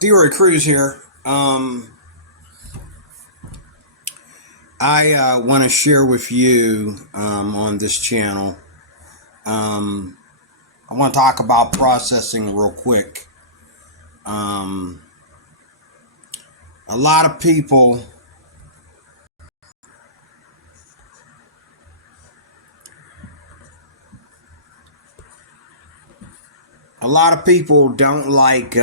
D-Roy Cruz here. I want to share with you on this channel. Um, I want to talk about processing real quick. Um, a lot of people, don't like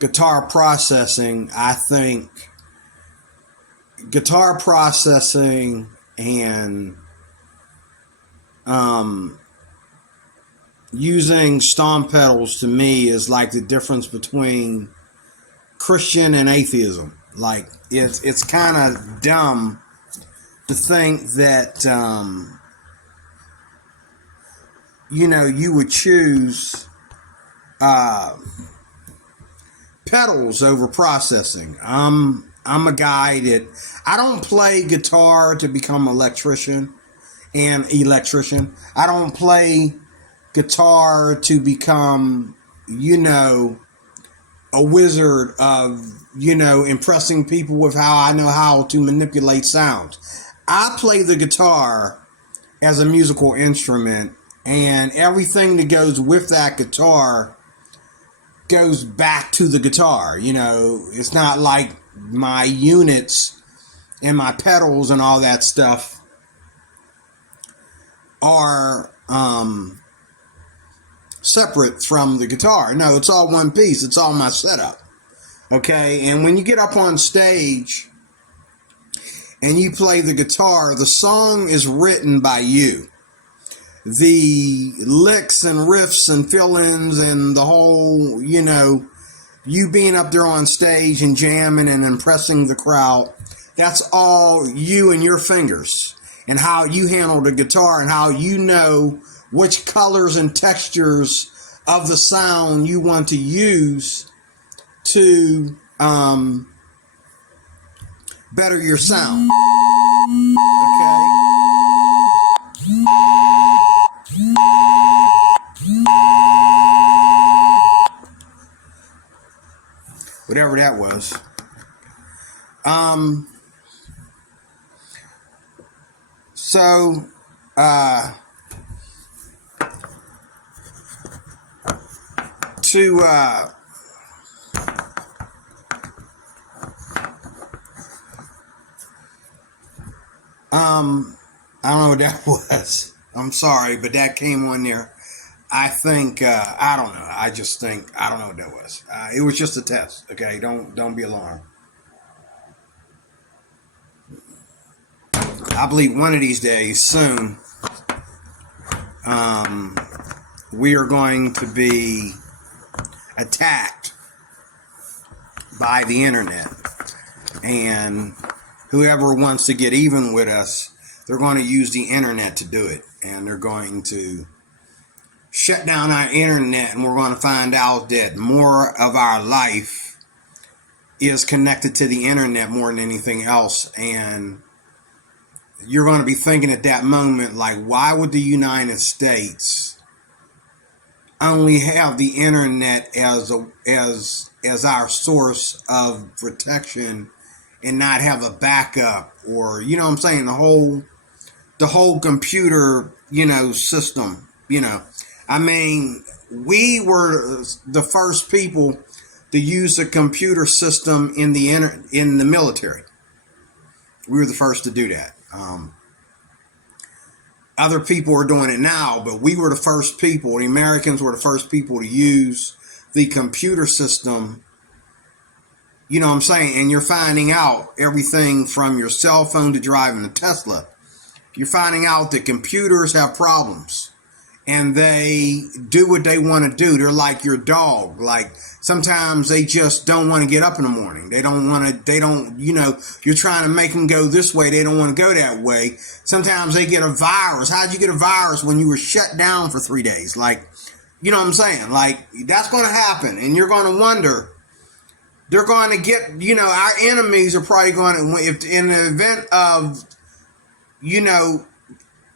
guitar processing. I think guitar processing and um, using stomp pedals to me is like the difference between Christian and atheism. Like it's kind of dumb to think that you would choose uh, pedals over processing. I'm a guy that I don't play guitar to become an electrician. I don't play guitar to become, a wizard of, impressing people with how I know how to manipulate sounds. I play the guitar as a musical instrument, and everything that goes with that guitar goes back to the guitar. It's not like my units and my pedals and all that stuff are separate from the guitar. No, it's all one piece. It's all my setup. Okay, and when you get up on stage and you play the guitar, the song is written by you. The licks and riffs and fill-ins and the whole, you being up there on stage and jamming and impressing the crowd, that's all you and your fingers and how you handle the guitar and how you know which colors and textures of the sound you want to use to better your sound. Okay? Whatever that was. So, to I don't know what that was. I'm sorry, but that came on there. I think I don't know. I just think I don't know what that was. It was just a test. Okay, don't be alarmed. I believe one of these days soon, we are going to be attacked by the internet, and whoever wants to get even with us, they're going to use the internet to do it, and they're going to shut down our internet, and we're going to find out that more of our life is connected to the internet more than anything else. And you're going to be thinking at that moment, like, why would the United States only have the internet as our source of protection and not have a backup, or what I'm saying, the whole computer system. I mean, we were the first people to use a computer system in the military. We were the first to do that. Other people are doing it now, but we were the first people. The Americans were the first people to use the computer system. You know what I'm saying? And you're finding out everything from your cell phone to driving a Tesla. You're finding out that computers have problems. And they do what they want to do. They're like your dog. Like, sometimes they just don't want to get up in the morning. You're trying to make them go this way. They don't want to go that way. Sometimes they get a virus. How'd you get a virus when you were shut down for 3 days? Like, you know what I'm saying? Like, that's going to happen. And you're going to wonder, they're going to get, our enemies are probably going to, if in the event of,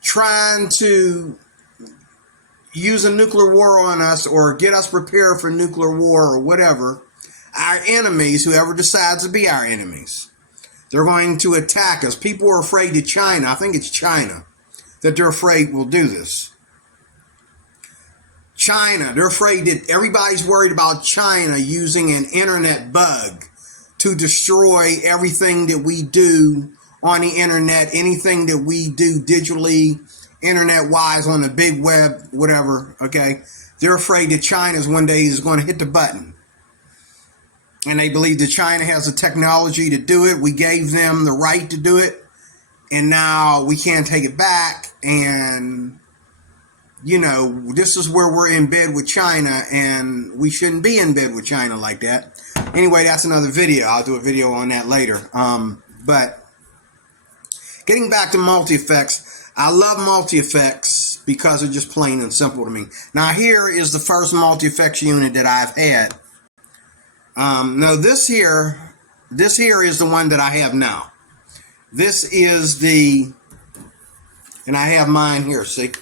trying to use a nuclear war on us or get us prepared for nuclear war or whatever, our enemies, whoever decides to be our enemies, they're going to attack us. People are afraid that China, I think it's China, that they're afraid will do this. China, they're afraid that everybody's worried about China using an internet bug to destroy everything that we do on the internet, anything that we do digitally, internet-wise, on the big web, whatever, okay? They're afraid that China's one day is going to hit the button. And they believe that China has the technology to do it. We gave them the right to do it. And now we can't take it back. And, you know, this is where we're in bed with China. And we shouldn't be in bed with China like that. Anyway, that's another video. I'll do a video on that later. But getting back to multi-effects, I love multi-effects because they're just plain and simple to me. Now, here is the first multi-effects unit that I've had. No, this here is the one that I have now. This is the, and I have mine here, see?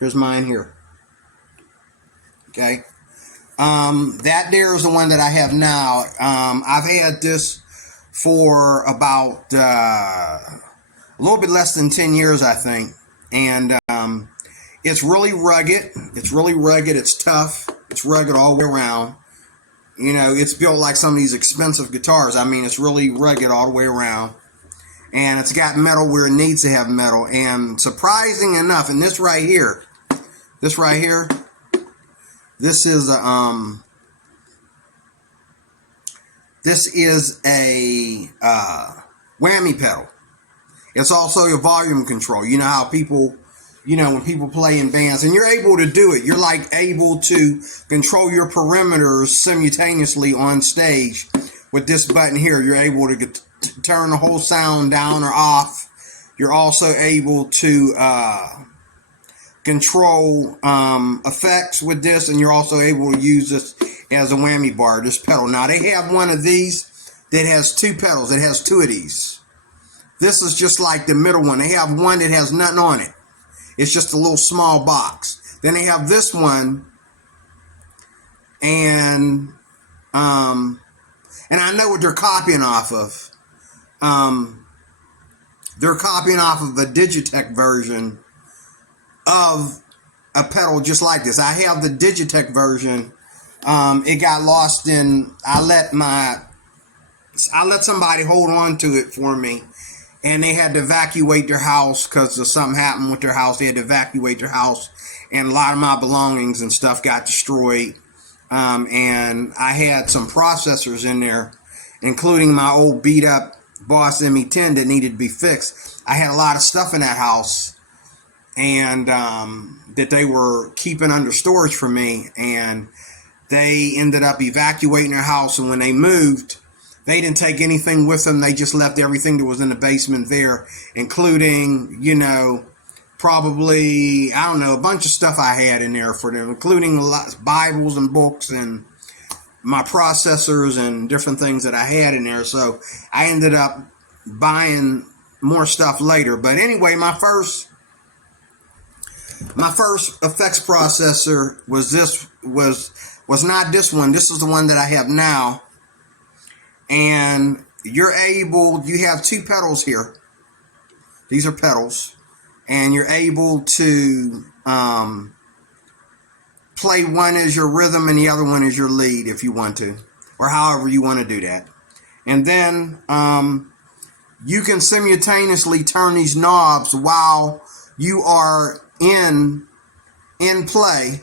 Here's mine here. Okay. That there is the one that I have now. I've had this for about a little bit less than 10 years, I think. And it's really rugged. It's really rugged. It's tough. It's rugged all the way around. You know, it's built like some of these expensive guitars. I mean, it's really rugged all the way around. And it's got metal where it needs to have metal. And surprising enough, and this right here, this is a whammy pedal. It's also your volume control. You know how people, you know, when people play in bands, and you're able to do it, you're like able to control your perimeters simultaneously on stage with this button here. You're able to turn the whole sound down or off. You're also able to control effects with this, and you're also able to use this as a whammy bar, this pedal. Now, they have one of these that has two pedals. It has two of these. This is just like the middle one. They have one that has nothing on it. It's just a little small box. Then they have this one, and I know what they're copying off of. They're copying off of a Digitech version of a pedal just like this. I have the Digitech version. It got lost in. I let somebody hold on to it for me. And they had to evacuate their house because something happened with their house. They had to evacuate their house. And a lot of my belongings and stuff got destroyed. And I had some processors in there, including my old beat up Boss ME10 that needed to be fixed. I had a lot of stuff in that house. And that they were keeping under storage for me. And they ended up evacuating their house. And when they moved, they didn't take anything with them. They just left everything that was in the basement there, including, you know, probably, I don't know, a bunch of stuff I had in there for them, including Bibles and books and my processors and different things that I had in there. So I ended up buying more stuff later. But anyway, my first effects processor was not this one. This is the one that I have now. And you have two pedals here. These are pedals. And you're able to play one as your rhythm and the other one as your lead if you want to. Or however you want to do that. And then you can simultaneously turn these knobs while you are in play.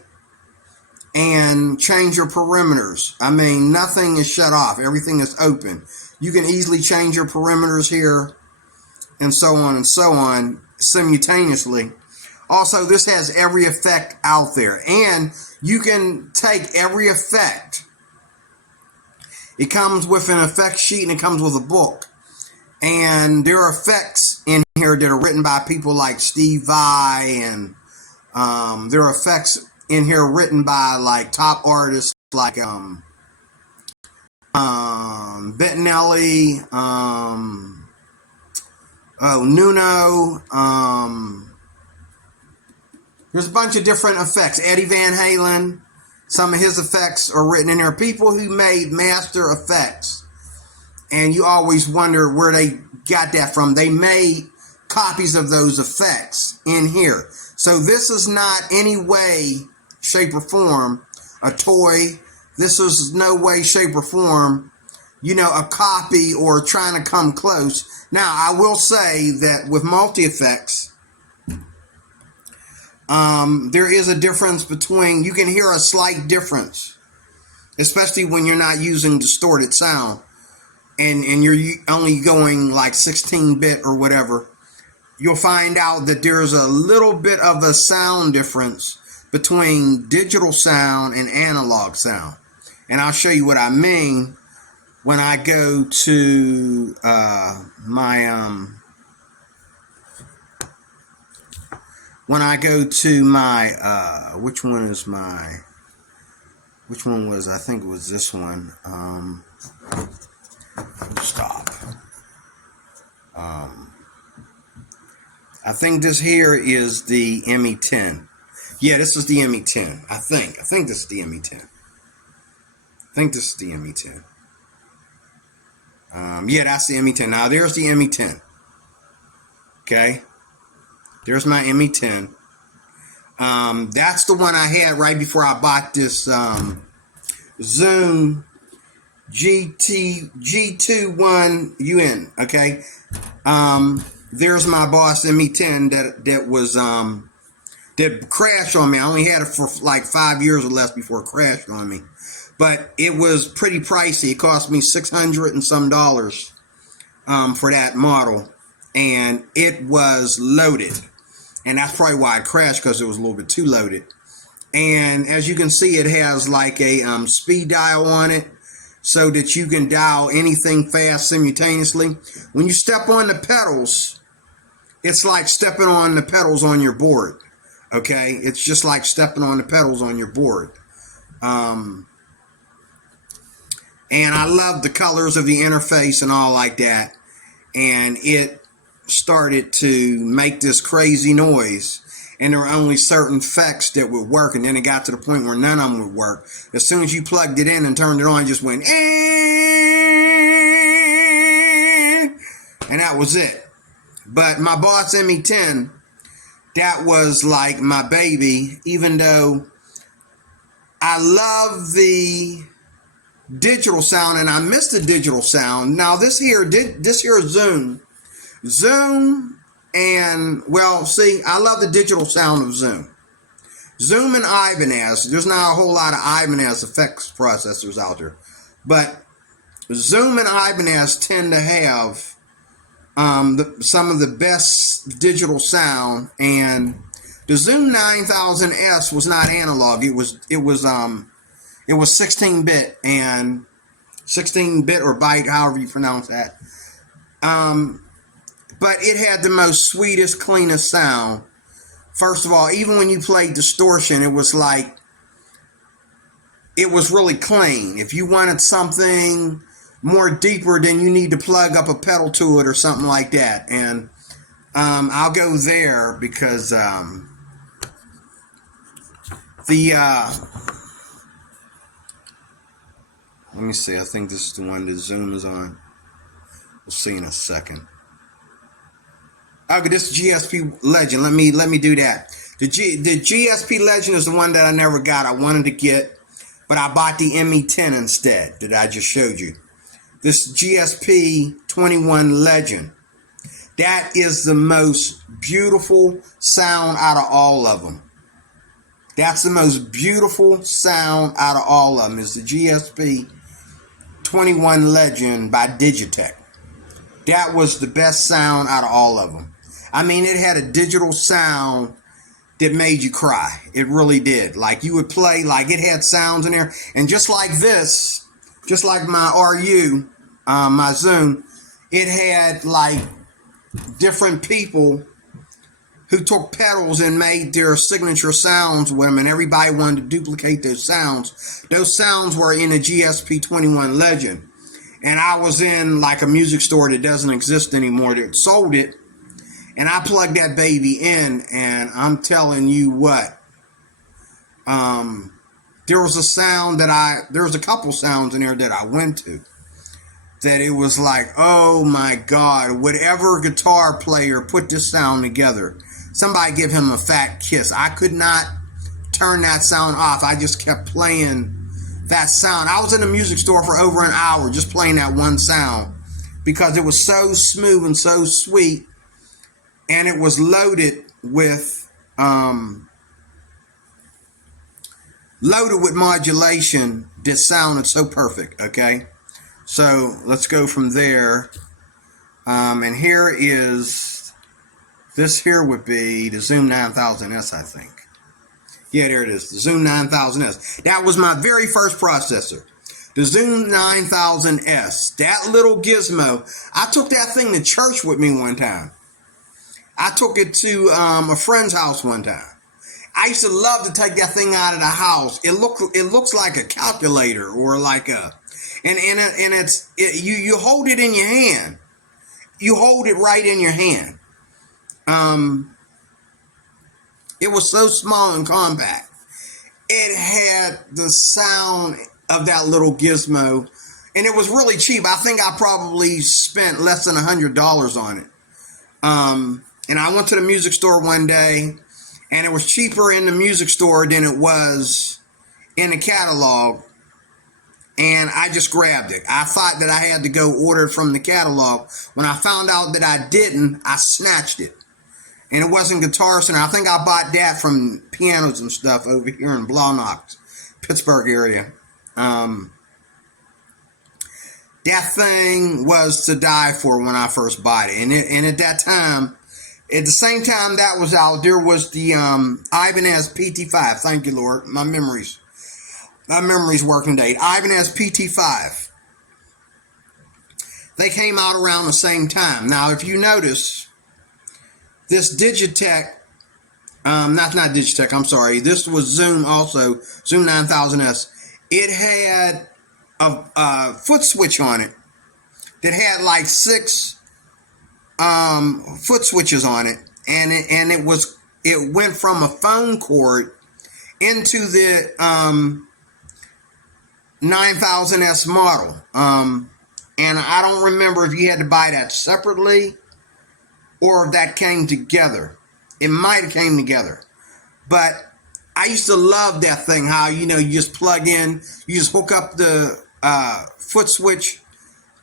And change your perimeters. I mean, nothing is shut off. Everything is open. You can easily change your perimeters here and so on simultaneously. Also, this has every effect out there. And you can take every effect. It comes with an effect sheet and it comes with a book. And there are effects in here that are written by people like Steve Vai, and there are effects in here written by like top artists like Bettinelli, Nuno, There's a bunch of different effects. Eddie Van Halen, some of his effects are written in there. People who made master effects. And you always wonder where they got that from. They made copies of those effects in here. So this is not any way, shape, or form a toy. This is no way, shape, or form, a copy or trying to come close. Now, I will say that with multi-effects, there is a difference between, you can hear a slight difference, especially when you're not using distorted sound and you're only going like 16-bit or whatever. You'll find out that there's a little bit of a sound difference between digital sound and analog sound. And I'll show you what I mean when I go to which one was, I think it was this one. Stop. I think this here is the ME10. Yeah, this is the ME10. I think this is the ME10. Yeah, that's the ME10. Now, there's the ME10. Okay. There's my ME10. That's the one I had right before I bought this Zoom G21UN. Okay. There's my Boss ME10 that crashed on me. I only had it for like 5 years or less before it crashed on me. But it was pretty pricey. It cost me $600 and some dollars for that model. And it was loaded. And that's probably why it crashed, because it was a little bit too loaded. And as you can see, it has like a speed dial on it, so that you can dial anything fast simultaneously. When you step on the pedals, it's like stepping on the pedals on your board. Okay? It's just like stepping on the pedals on your board. And I love the colors of the interface and all like that. And it started to make this crazy noise. And there were only certain effects that would work. And then it got to the point where none of them would work. As soon as you plugged it in and turned it on, it just went, and that was it. But my Boss ME10, that was like my baby, even though I love the digital sound and I miss the digital sound. Now this here is Zoom and, well, see, I love the digital sound of Zoom. Zoom and Ibanez, there's not a whole lot of Ibanez effects processors out there, but Zoom and Ibanez tend to have some of the best digital sound. And the Zoom 9000S was not analog. It was 16-bit and 16-bit or byte, however you pronounce that. But it had the most sweetest, cleanest sound. First of all, even when you played distortion, it was like, it was really clean. If you wanted something more deeper, then you need to plug up a pedal to it or something like that. And I'll go there because let me see, I think this is the one that Zoom is on. We'll see in a second. Okay, this is GSP Legend. Let me do that. The GSP Legend is the one that I never got. I wanted to get, but I bought the ME10 instead that I just showed you. This GSP 21 Legend. That is the most beautiful sound out of all of them. That's the most beautiful sound out of all of them, is the GSP 21 Legend by Digitech. That was the best sound out of all of them. I mean, it had a digital sound that made you cry. It really did. Like, you would play, like, it had sounds in there. And just like this, just like my RU, my Zoom, it had, like, different people who took pedals and made their signature sounds with them, and everybody wanted to duplicate those sounds. Those sounds were in a GSP 21 Legend. And I was in, like, a music store that doesn't exist anymore that sold it. And I plugged that baby in, and I'm telling you what, there was a sound there was a couple sounds in there that I went to that it was like, oh my God, whatever guitar player put this sound together, somebody give him a fat kiss. I could not turn that sound off. I just kept playing that sound. I was in the music store for over an hour just playing that one sound because it was so smooth and so sweet, and it was loaded with modulation that sounded so perfect. Okay, so let's go from there. And here is, this here would be the Zoom 9000S, I think. Yeah, there it is, the Zoom 9000S. That was my very first processor, the Zoom 9000S. That little gizmo, I took that thing to church with me one time. I took it to a friend's house one time. I used to love to take that thing out of the house. It looks like a calculator, or like a, you hold it in your hand. You hold it right in your hand. It was so small and compact. It had the sound of that little gizmo, and it was really cheap. I think I probably spent less than $100 on it. And I went to the music store one day, and it was cheaper in the music store than it was in the catalog. And I just grabbed it. I thought that I had to go order it from the catalog. When I found out that I didn't, I snatched it. And it wasn't Guitar Center. I think I bought that from Pianos and Stuff over here in Blawnox, Pittsburgh area. That thing was to die for when I first bought it. And at that time, at the same time that was out, there was the Ibanez PT5. Thank you, Lord. My memory's working date. Ibanez PT5. They came out around the same time. Now, if you notice, this Digitech, not Digitech, I'm sorry. This was Zoom also, Zoom 9000S. It had a foot switch on it that had like 6 foot switches on it, and it went from a phone cord into the 9000S model. And I don't remember if you had to buy that separately or if that came together. It might have came together. But I used to love that thing, how, you just plug in, you just hook up the foot switch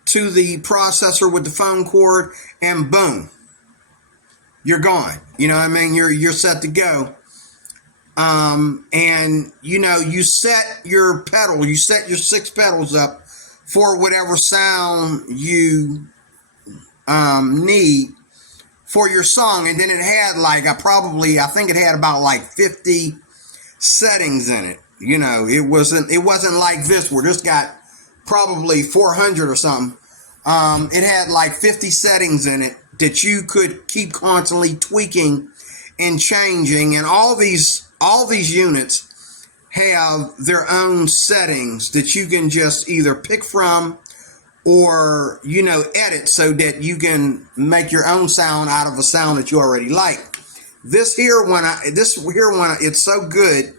to the processor with the phone cord, and boom, you're gone. You know what I mean? You're set to go. And you set your pedal, you set your 6 pedals up for whatever sound you need for your song. And then it had like I think it had about like 50 settings in it. It wasn't like this, where this got probably 400 or something. It had like 50 settings in it that you could keep constantly tweaking and changing. And all these units have their own settings that you can just either pick from or edit, so that you can make your own sound out of a sound that you already like. This here one, it's so good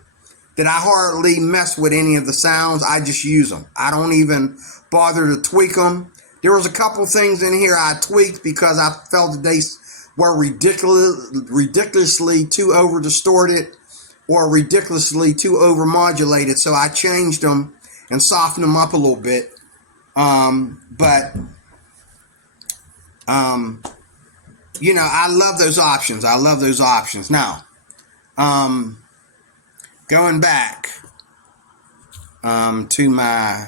that I hardly mess with any of the sounds. I just use them. I don't even bother to tweak them. There was a couple things in here I tweaked because I felt that they were ridiculously too over distorted or ridiculously too over modulated. So I changed them and softened them up a little bit. But I love those options. Now, going back to my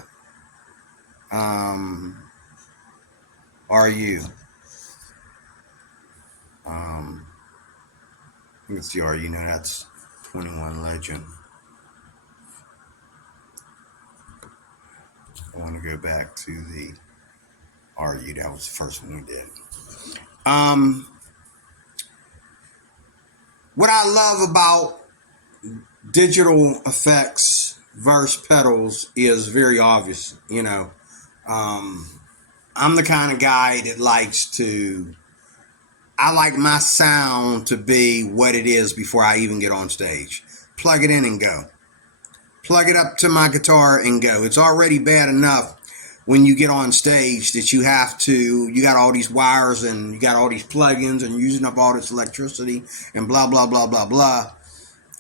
RU. Let's see, RU. That's 21 Legend. I want to go back to the RU. That was the first one we did. What I love about digital effects versus pedals is very obvious. I'm the kind of guy that likes to, I like my sound to be what it is before I even get on stage. Plug it in and go. Plug it up to my guitar and go. It's already bad enough when you get on stage that you got all these wires and you got all these plugins and you're using up all this electricity and blah, blah, blah, blah, blah.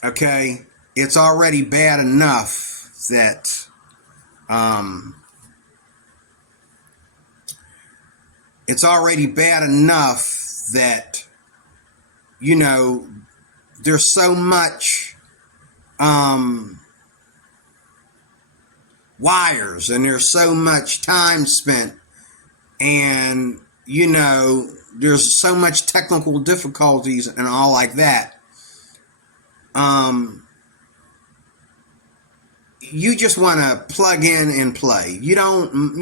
Okay? It's already bad enough that, there's so much, wires and there's so much time spent and there's so much technical difficulties and all like that. You just want to plug in and play. You don't,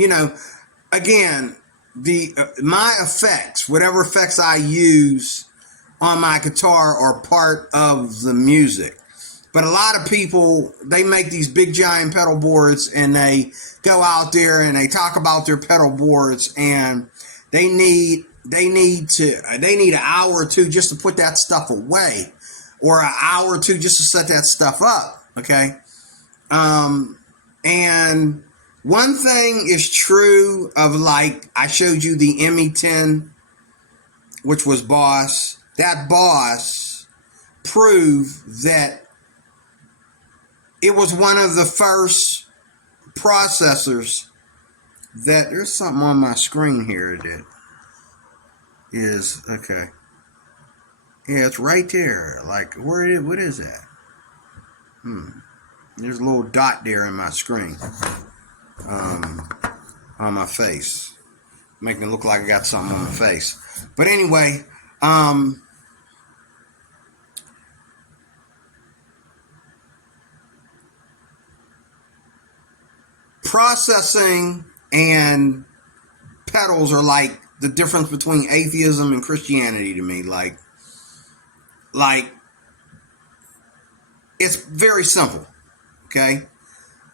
again, my effects, whatever effects I use on my guitar are part of the music. But a lot of people, they make these big giant pedal boards and they go out there and they talk about their pedal boards and they need an hour or two just to put that stuff away, or an hour or two just to set that stuff up. Okay. And one thing is true of, like, I showed you the ME10, which was Boss. That Boss proved that it was one of the first processors that, there's something on my screen here that is, okay. Yeah, it's right there. Like, what is that? There's a little dot there in my screen. On my face. Making it look like I got something on my face. But anyway, processing and pedals are like the difference between atheism and Christianity to me. Like it's very simple. Okay.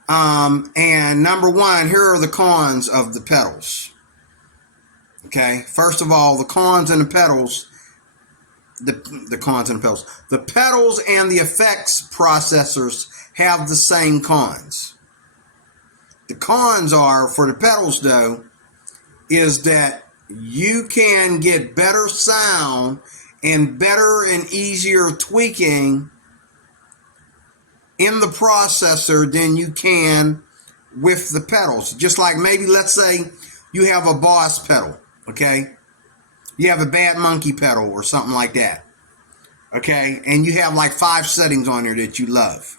And number one, here are the cons of the pedals. Okay. First of all, the cons and the pedals, the cons and the pedals. The pedals and the effects processors have the same cons. The cons are, for the pedals though, is that you can get better sound and better and easier tweaking in the processor than you can with the pedals. Just like, maybe let's say you have a Boss pedal, okay? You have a Bad Monkey pedal or something like that, okay? And you have like 5 settings on there that you love.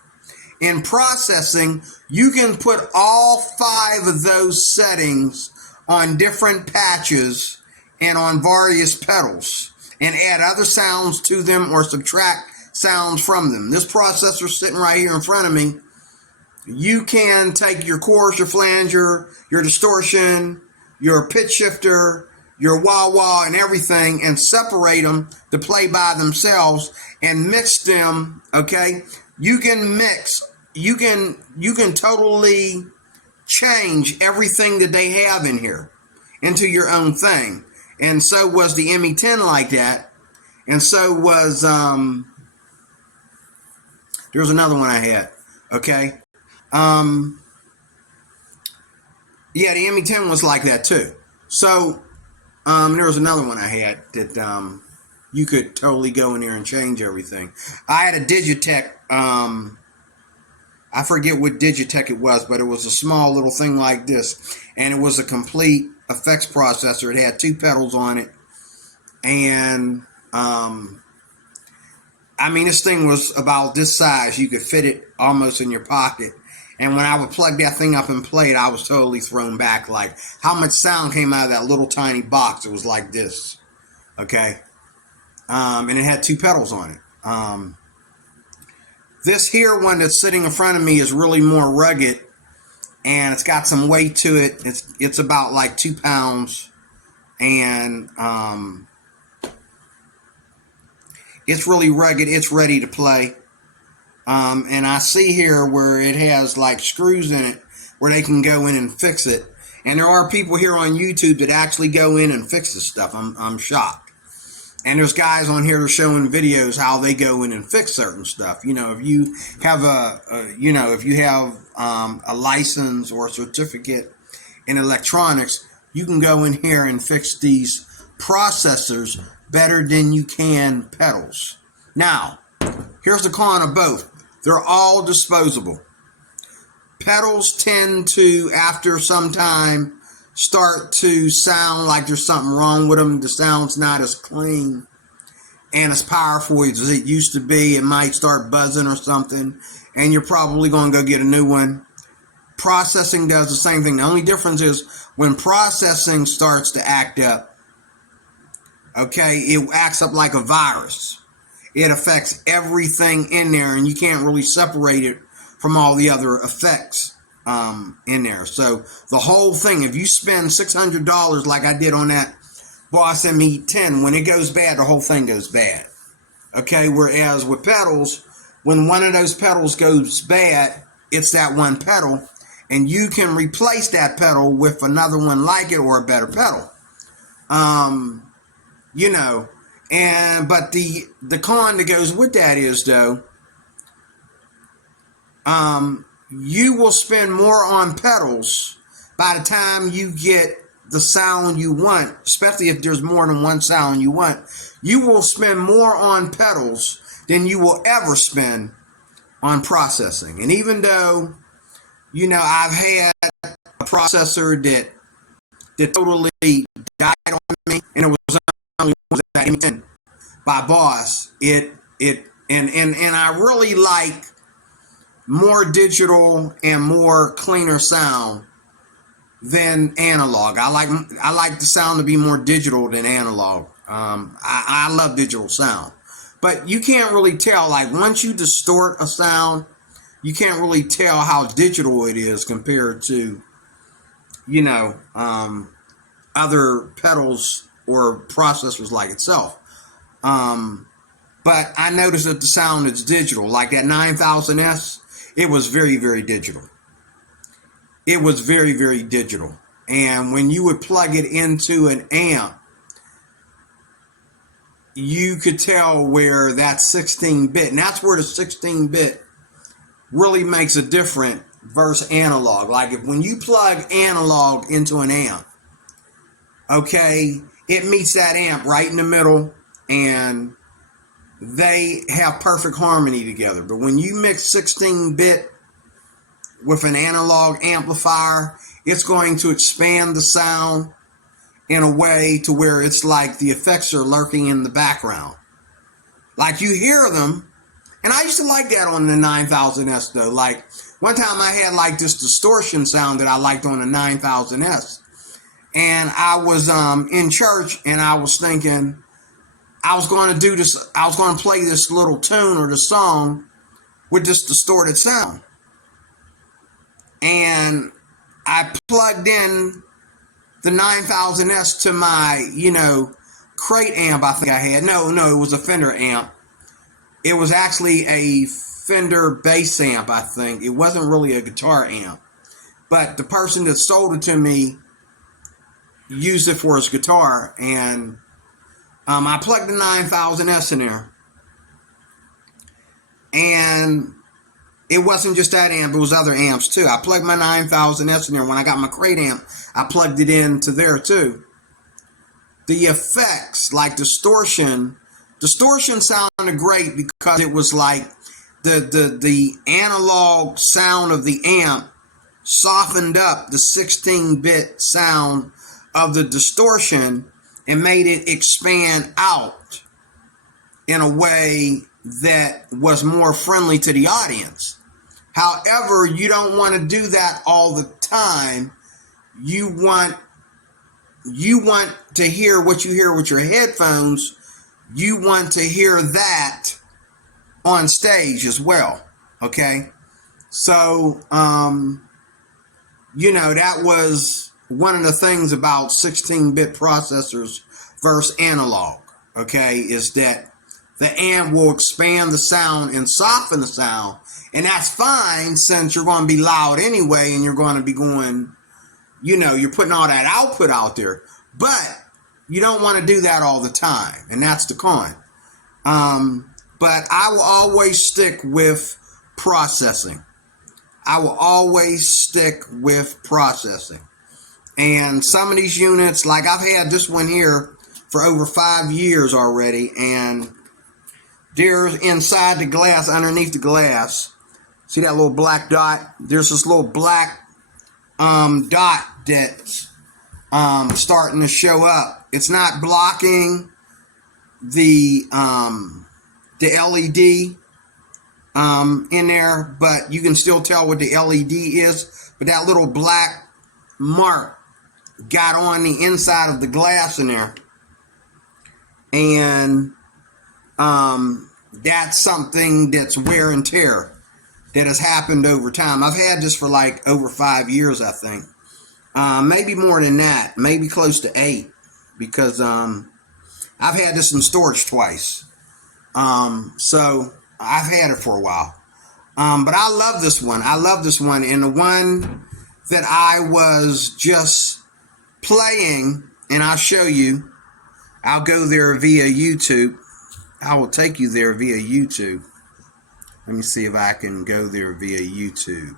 In processing, you can put all 5 of those settings on different patches and on various pedals and add other sounds to them or subtract sounds from them. This processor sitting right here in front of me, you can take your chorus, your flanger, your distortion, your pitch shifter, your wah-wah and everything, and separate them to play by themselves and mix them, okay? You can mix, you can totally change everything that they have in here into your own thing. And so was the ME10 like that. And so was, there's another one I had, okay? Yeah, the ME10 was like that too. So, there was another one I had that, you could totally go in there and change everything. I had a Digitech, I forget what Digitech it was, but it was a small little thing like this. And it was a complete effects processor. It had 2 pedals on it. And, I mean, this thing was about this size. You could fit it almost in your pocket. And when I would plug that thing up and play it, I was totally thrown back. Like, how much sound came out of that little tiny box? It was like this. Okay? And it had 2 pedals on it. This here one that's sitting in front of me is really more rugged. And it's got some weight to it. It's about like 2 pounds. And it's really rugged. It's ready to play. And I see here where it has like screws in it where they can go in and fix it. And there are people here on YouTube that actually go in and fix this stuff. I'm shocked. And there's guys on here that are showing videos how they go in and fix certain stuff. You know, if you have a license or a certificate in electronics, you can go in here and fix these processors better than you can pedals. Now, here's the con of both. They're all disposable. Pedals tend to, after some time, start to sound like there's something wrong with them. The sound's not as clean and as powerful as it used to be. It might start buzzing or something, and you're probably going to go get a new one. Processing does the same thing. The only difference is when processing starts to act up, okay, it acts up like a virus. It affects everything in there, and you can't really separate it from all the other effects in there. So the whole thing, if you spend $600 like I did on that Boss ME10, when it goes bad, the whole thing goes bad. Okay, whereas with pedals, when one of those pedals goes bad, it's that one pedal, and you can replace that pedal with another one like it or a better pedal. You know, but the con that goes with that is, though, you will spend more on pedals by the time you get the sound you want, especially if there's more than one sound you want. You will spend more on pedals than you will ever spend on processing. And even though, you know, I've had a processor that totally died on me, and it was only that M10 by Boss, and I really like more digital and more cleaner sound than analog. I like the sound to be more digital than analog. I love digital sound, but you can't really tell, like, once you distort a sound, you can't really tell how digital it is compared to, you know, other pedals or processors like itself. But I noticed that the sound is digital, like that 9000S. It was very, very digital. It was very, very digital. And when you would plug it into an amp, you could tell where that 16-bit, and that's where the 16-bit really makes a difference versus analog. Like, when you plug analog into an amp, okay, it meets that amp right in the middle, and they have perfect harmony together. But when you mix 16-bit with an analog amplifier, it's going to expand the sound in a way to where it's like the effects are lurking in the background. Like, you hear them, and I used to like that on the 9000S though. Like, one time I had like this distortion sound that I liked on the 9000S, and I was in church, and I was thinking I was going to do this, I was going to play this little tune or the song with this distorted sound. And I plugged in the 9000S to my, you know, crate amp I think I had. No, it was a Fender amp. It was actually a Fender bass amp, I think. It wasn't really a guitar amp. But the person that sold it to me used it for his guitar, and I plugged the 9000S in there, and it wasn't just that amp, it was other amps too. I plugged my 9000S in there. When I got my crate amp, I plugged it into there too. The effects, like distortion sounded great because it was like the analog sound of the amp softened up the 16-bit sound of the distortion and made it expand out in a way that was more friendly to the audience. However, you don't want to do that all the time. You want to hear what you hear with your headphones. You want to hear that on stage as well. Okay? So, you know, that was one of the things about 16-bit processors versus analog, okay, is that the amp will expand the sound and soften the sound. And that's fine, since you're going to be loud anyway, and you're going to be going, you know, you're putting all that output out there. But you don't want to do that all the time, and that's the con. But I will always stick with processing. I will always stick with processing. And some of these units, like I've had this one here for over 5 years already, and there's inside the glass, underneath the glass, see that little black dot? There's this little black dot that's starting to show up. It's not blocking the LED in there, but you can still tell what the LED is. But that little black mark got on the inside of the glass in there, and that's something that's wear and tear that has happened over time. I've had this for like over 5 years, I think. Maybe more than that, maybe close to 8, because I've had this in storage twice. So I've had it for a while. But I love this one. I love this one. And the one that I was just playing, and I'll show you, I'll go there via YouTube. I will take you there via YouTube. Let me see if I can go there via YouTube.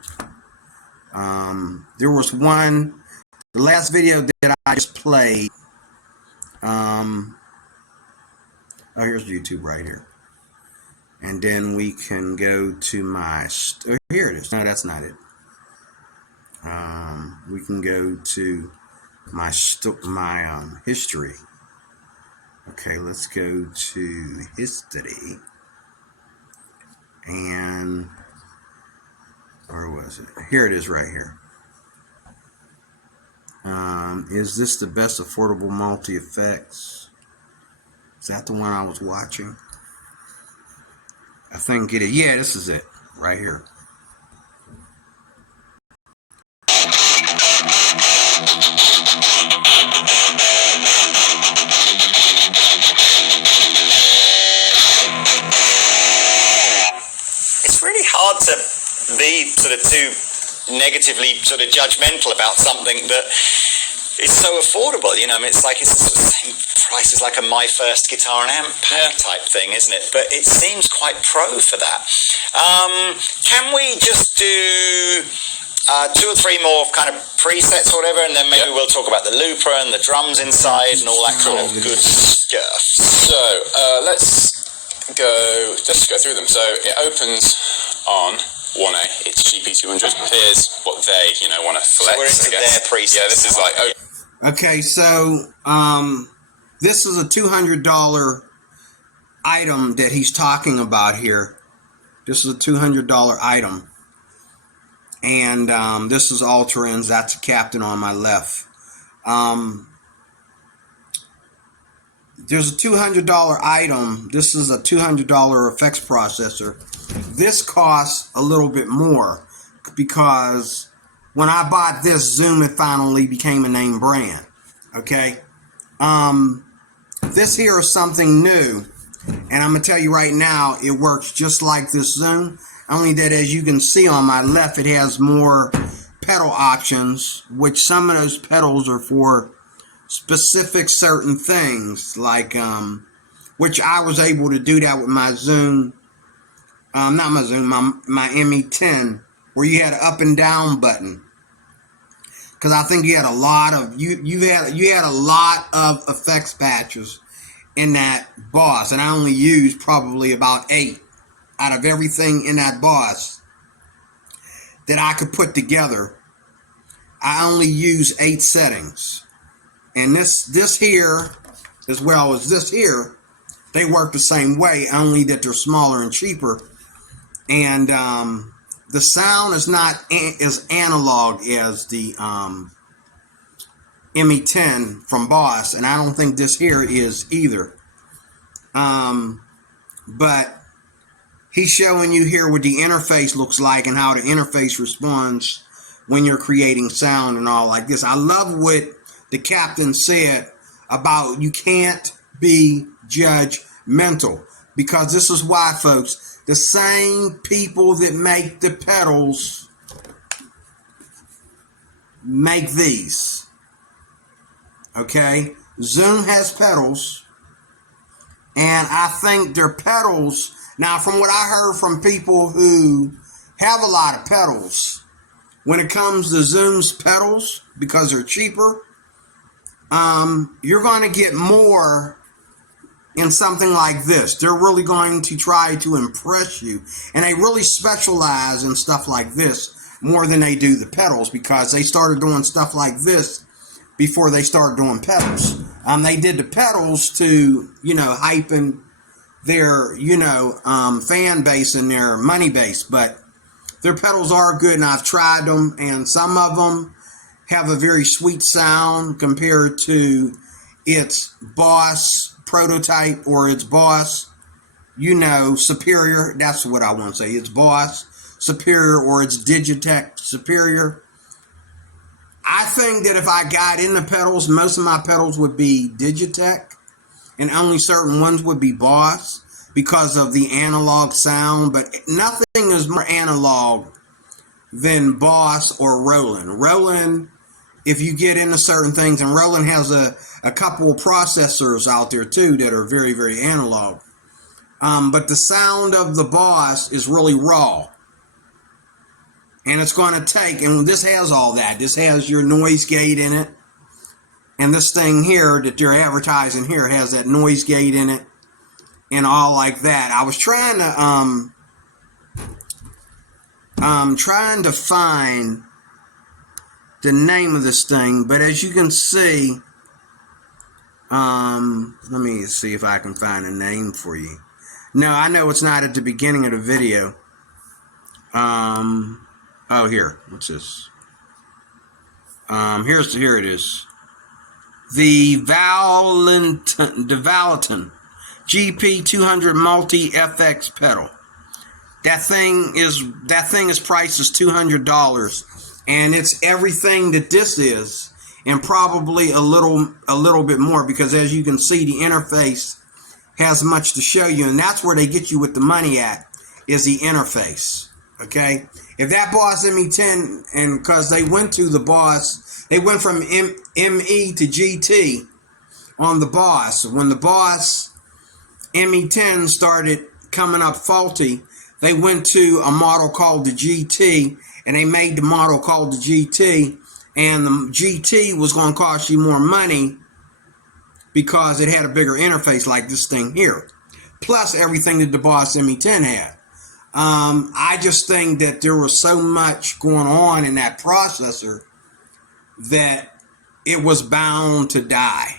There was one, the last video that I just played. Oh, here's YouTube right here. And then we can go to my, oh, here it is. No, that's not it. We can go to my history. Okay, let's go to history. And where was it? Here it is right here. Is this the best affordable multi-effects? Is that the one I was watching? I think it is. Yeah, this is it right here. It's really hard to be sort of too negatively sort of judgmental about something that is so affordable. You know, I mean, it's like it's the sort of same price as like a My First Guitar and Amp pack type thing, isn't it? But it seems quite pro for that. Can we just do 2 or 3 more kind of presets or whatever, and then maybe we'll talk about the looper and the drums inside and all that kind of good stuff. So let's go through them. So it opens on 1A. It's GP200. Here's what they want to flex. So we're into their presets. Yeah, this is like okay. So this is a $200 item that he's talking about here. This is a $200 item. And this is Ultra Ends. That's a Captain on my left. There's a $200 item. This is a $200 effects processor. This costs a little bit more because when I bought this, Zoom had finally became a name brand. Okay. This here is something new. And I'm going to tell you right now, it works just like this Zoom. Only that, as you can see on my left, it has more pedal options, which some of those pedals are for specific certain things, like which I was able to do that with my Zoom, not my Zoom, my ME10, where you had an up and down button. Because I think you had a lot of you had a lot of effects patches in that Boss, and I only used probably about 8 out of everything in that Boss that I could put together. I only use 8 settings. And this here, as well as this here, they work the same way, only that they're smaller and cheaper. And the sound is not as analog as the ME10 from Boss, and I don't think this here is either. But he's showing you here what the interface looks like and how the interface responds when you're creating sound and all like this. I love what the captain said about you can't be judgmental, because this is why, folks, the same people that make the pedals make these. Okay? Zoom has pedals, and I think their pedals, now from what I heard from people who have a lot of pedals, when it comes to Zoom's pedals, because they're cheaper, you're going to get more in something like this. They're really going to try to impress you, and they really specialize in stuff like this more than they do the pedals, because they started doing stuff like this before they started doing pedals. They did the pedals to, hyping their, fan base and their money base, but their pedals are good, and I've tried them, and some of them have a very sweet sound compared to its Boss prototype or its Boss, Superior. That's what I want to say. It's Boss Superior or its Digitech Superior. I think that if I got in the pedals, most of my pedals would be Digitech, and only certain ones would be Boss because of the analog sound, but nothing is more analog than Boss or Roland. Roland, if you get into certain things, and Roland has a couple of processors out there too that are very, very analog. But the sound of the Boss is really raw. And it's going to take, and this has all that. This has your noise gate in it. And this thing here that they're advertising here has that noise gate in it and all like that. I was trying to find the name of this thing, but as you can see, let me see if I can find a name for you. No, I know it's not at the beginning of the video. Oh, here. What's this? Here it is. The Valentin GP200 Multi FX pedal. That thing is priced as $200, and it's everything that this is, and probably a little bit more, because as you can see, the interface has much to show you, and that's where they get you with the money at, is the interface. Okay, if that Boss ME10, and because they went to the Boss, they went from ME to GT on the Boss. When the Boss ME10 started coming up faulty, they went to a model called the GT, and they made the model called the GT, and the GT was going to cost you more money because it had a bigger interface like this thing here, plus everything that the Boss ME10 had. I just think that there was so much going on in that processor that it was bound to die.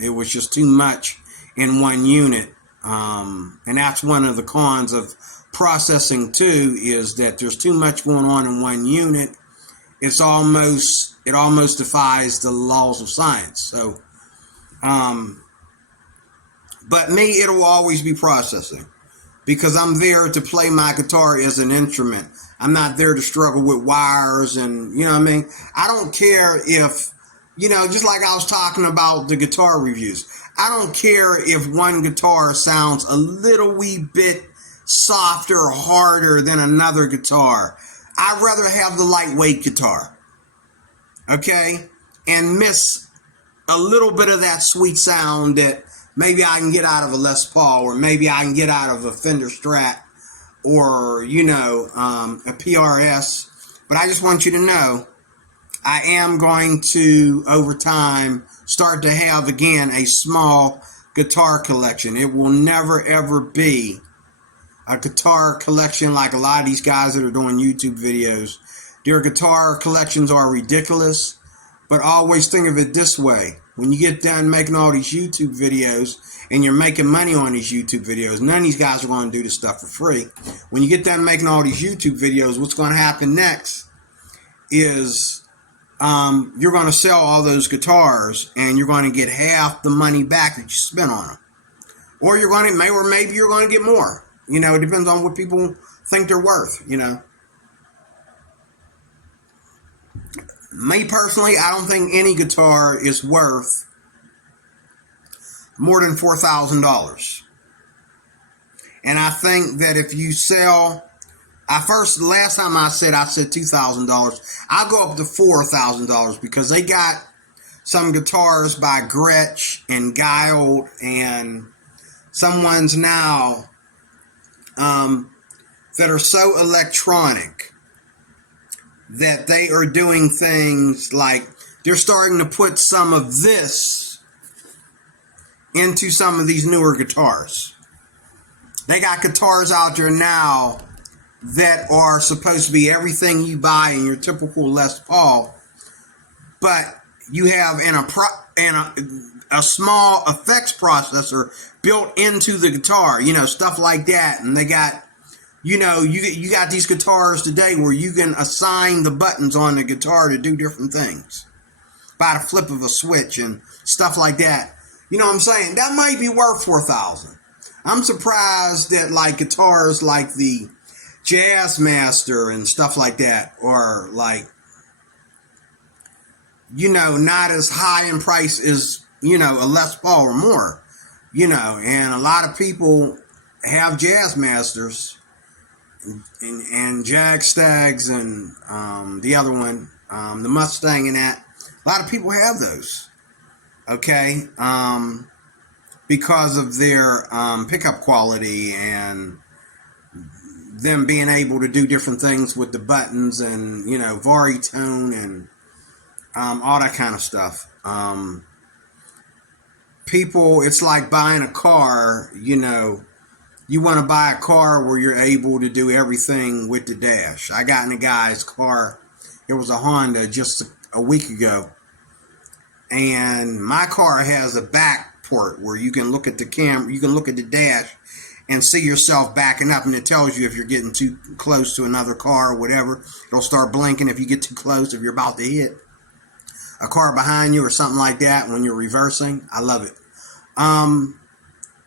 It was just too much in one unit. And that's one of the cons of processing too, is that there's too much going on in one unit. It almost defies the laws of science. So, but me, it'll always be processing, because I'm there to play my guitar as an instrument. I'm not there to struggle with wires and, you know what I mean? I don't care if, just like I was talking about the guitar reviews, I don't care if one guitar sounds a little wee bit softer or harder than another guitar. I'd rather have the lightweight guitar, okay? And miss a little bit of that sweet sound that maybe I can get out of a Les Paul, or maybe I can get out of a Fender Strat, or, a PRS. But I just want you to know, I am going to, over time, start to have, again, a small guitar collection. It will never, ever be a guitar collection like a lot of these guys that are doing YouTube videos. Their guitar collections are ridiculous, but always think of it this way. When you get done making all these YouTube videos and you're making money on these YouTube videos, none of these guys are going to do this stuff for free. When you get done making all these YouTube videos, what's going to happen next is you're going to sell all those guitars, and you're going to get half the money back that you spent on them. Or maybe you're going to get more. It depends on what people think they're worth, Me personally, I don't think any guitar is worth more than $4,000. And I think that if you sell, last time I said $2,000. I'll go up to $4,000, because they got some guitars by Gretsch and Guild, and some ones now that are so electronic that they are doing things like they're starting to put some of this into some of these newer guitars. They got guitars out there now that are supposed to be everything you buy in your typical Les Paul, but you have a small effects processor built into the guitar, stuff like that. And they got, you got these guitars today where you can assign the buttons on the guitar to do different things by the flip of a switch and stuff like that. You know what I'm saying? That might be worth $4,000. I'm surprised that like guitars like the Jazzmaster and stuff like that are like, not as high in price as, a Les Paul or more, and a lot of people have Jazzmasters and Jag-Stags and the other one, the Mustang and that. A lot of people have those, okay, because of their pickup quality and them being able to do different things with the buttons and, varitone and all that kind of stuff. People, it's like buying a car, you want to buy a car where you're able to do everything with the dash. I got in a guy's car, it was a Honda just a week ago, and my car has a back port where you can look at the camera, you can look at the dash and see yourself backing up, and it tells you if you're getting too close to another car or whatever. It'll start blinking if you get too close, if you're about to hit a car behind you or something like that when you're reversing. I love it.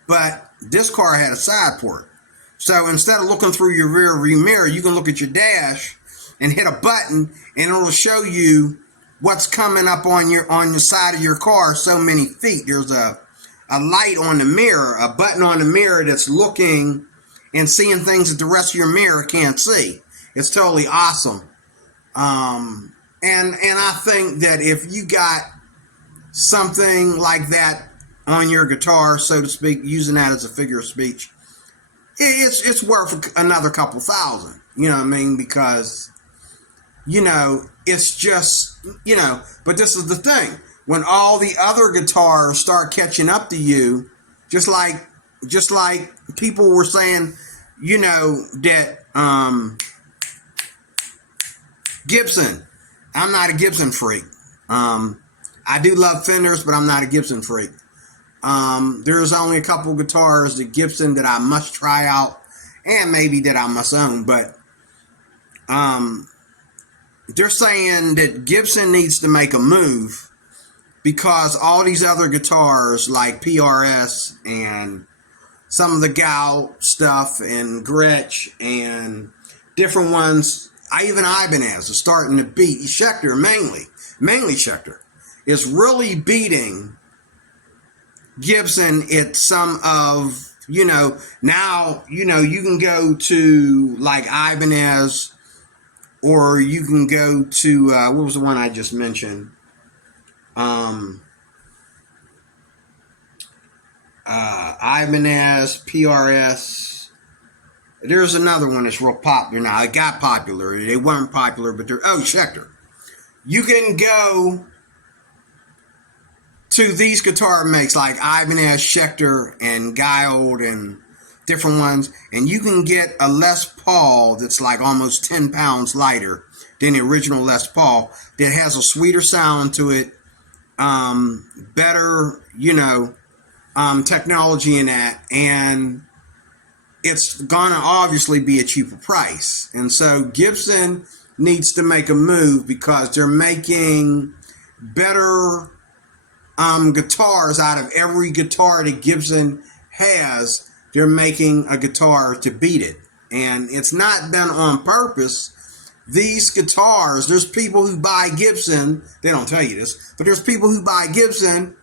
But this car had a side port. So instead of looking through your rear view mirror, you can look at your dash and hit a button, and it'll show you what's coming up on the side of your car so many feet. There's a light on the mirror, a button on the mirror that's looking and seeing things that the rest of your mirror can't see. It's totally awesome. And I think that if you got something like that on your guitar, so to speak, using that as a figure of speech, it's worth another couple thousand. You know what I mean? Because, it's just, but this is the thing. When all the other guitars start catching up to you, just like people were saying, that Gibson. I'm not a Gibson freak. I do love Fenders, but I'm not a Gibson freak. There's only a couple guitars that Gibson that I must try out, and maybe that I must own. But they're saying that Gibson needs to make a move because all these other guitars like PRS and some of the Gal stuff and Gretsch and different ones, even Ibanez is starting to beat Schecter mainly Schecter is really beating Gibson at some of, now, you can go to like Ibanez, or you can go to, what was the one I just mentioned? Ibanez, PRS. There's another one that's real popular now. It got popular. They weren't popular, but Schecter. You can go to these guitar makes like Ibanez, Schecter, and Guild, and different ones, and you can get a Les Paul that's like almost 10 pounds lighter than the original Les Paul that has a sweeter sound to it, better, technology in that, and it's gonna obviously be a cheaper price. And so Gibson needs to make a move because they're making better guitars out of every guitar that Gibson has. They're making a guitar to beat it, and it's not done on purpose. These guitars, there's people who buy Gibson, they don't tell you this, but there's people who buy Gibson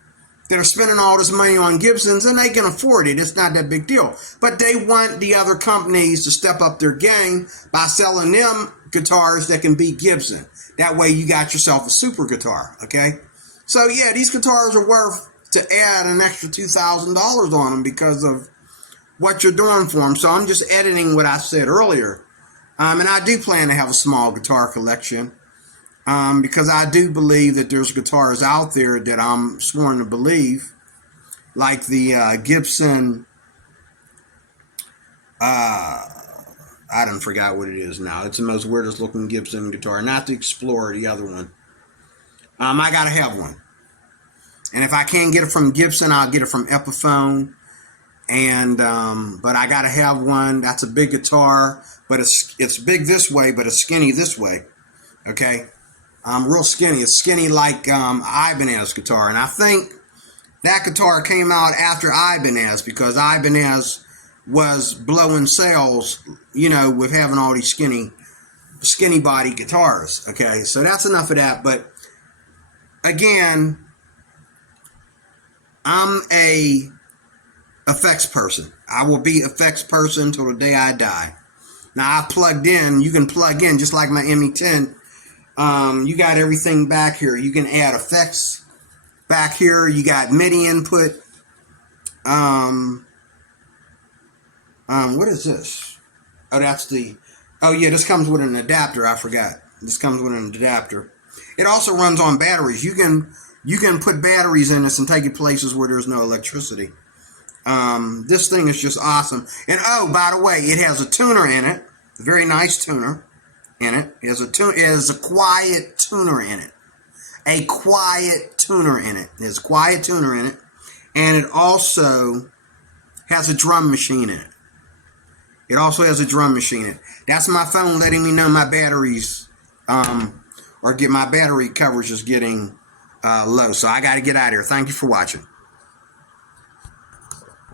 that are spending all this money on Gibsons, and they can afford it. It's not that big deal. But they want the other companies to step up their game by selling them guitars that can beat Gibson. That way you got yourself a super guitar, okay? So yeah, these guitars are worth to add an extra $2,000 on them because of what you're doing for them. So I'm just editing what I said earlier. And I do plan to have a small guitar collection because I do believe that there's guitars out there that I'm sworn to believe, like the Gibson. I done forgot what it is now. It's the most weirdest looking Gibson guitar. Not the Explorer, the other one. I gotta have one. And if I can't get it from Gibson, I'll get it from Epiphone. And but I gotta have one. That's a big guitar, but it's big this way, but it's skinny this way. Okay, real skinny. It's skinny like Ibanez guitar, and I think that guitar came out after Ibanez because Ibanez was blowing sales, you know, with having all these skinny body guitars. Okay, so that's enough of that. But again, I'm a effects person. I will be effects person till the day I die. Now I plugged in. You can plug in just like my ME10. You got everything back here. You can add effects back here. You got MIDI input. What is this? Oh, that's the. Oh yeah, this comes with an adapter. I forgot. This comes with an adapter. It also runs on batteries. You can put batteries in this and take it places where there's no electricity. This thing is just awesome. And oh, by the way, it has a tuner in it. A very nice tuner in it. It has a quiet tuner in it. A quiet tuner in it. There's a quiet tuner in it. And it also has a drum machine in it. It also has a drum machine in it. That's my phone letting me know my batteries, or get my battery coverage is getting low. So I got to get out of here. Thank you for watching.